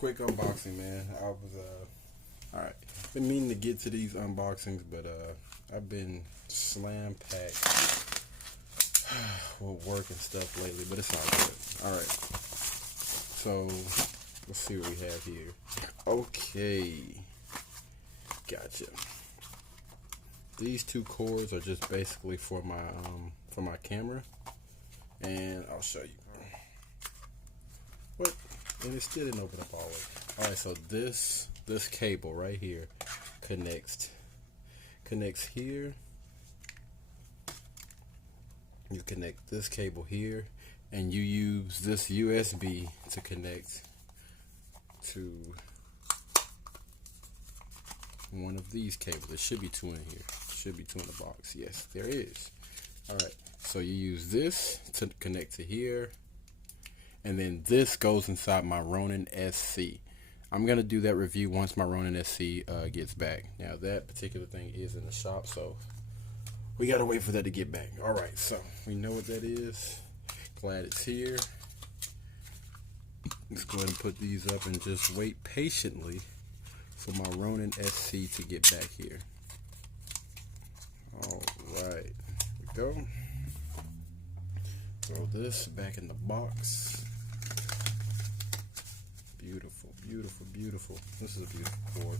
quick unboxing, man. I was alright. Been meaning to get to these unboxings, but I've been slam packed with work and stuff lately, but it's all good. Alright. So let's see what we have here. Okay. Gotcha. These two cords are just basically for my camera, and I'll show you. What? And it still didn't open up all the way. Alright, so this cable right here connects here. You connect this cable here, and you use this USB to connect to one of these cables. There should be two in here. Should be two in the box. Yes, there is. Alright, so you use this to connect to here, and then this goes inside my Ronin SC. I'm gonna do that review once my Ronin SC gets back. Now that particular thing is in the shop, so we gotta wait for that to get back. Alright, so we know what that is. Glad it's here. Let's go ahead and put these up and just wait patiently for my Ronin SC to get back here. Alright, here we go. Throw this back in the box. Beautiful, beautiful, beautiful. This is a beautiful cord.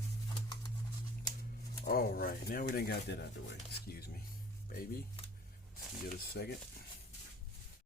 Alright, now we done got that out of the way. Excuse me, baby. Give it a second.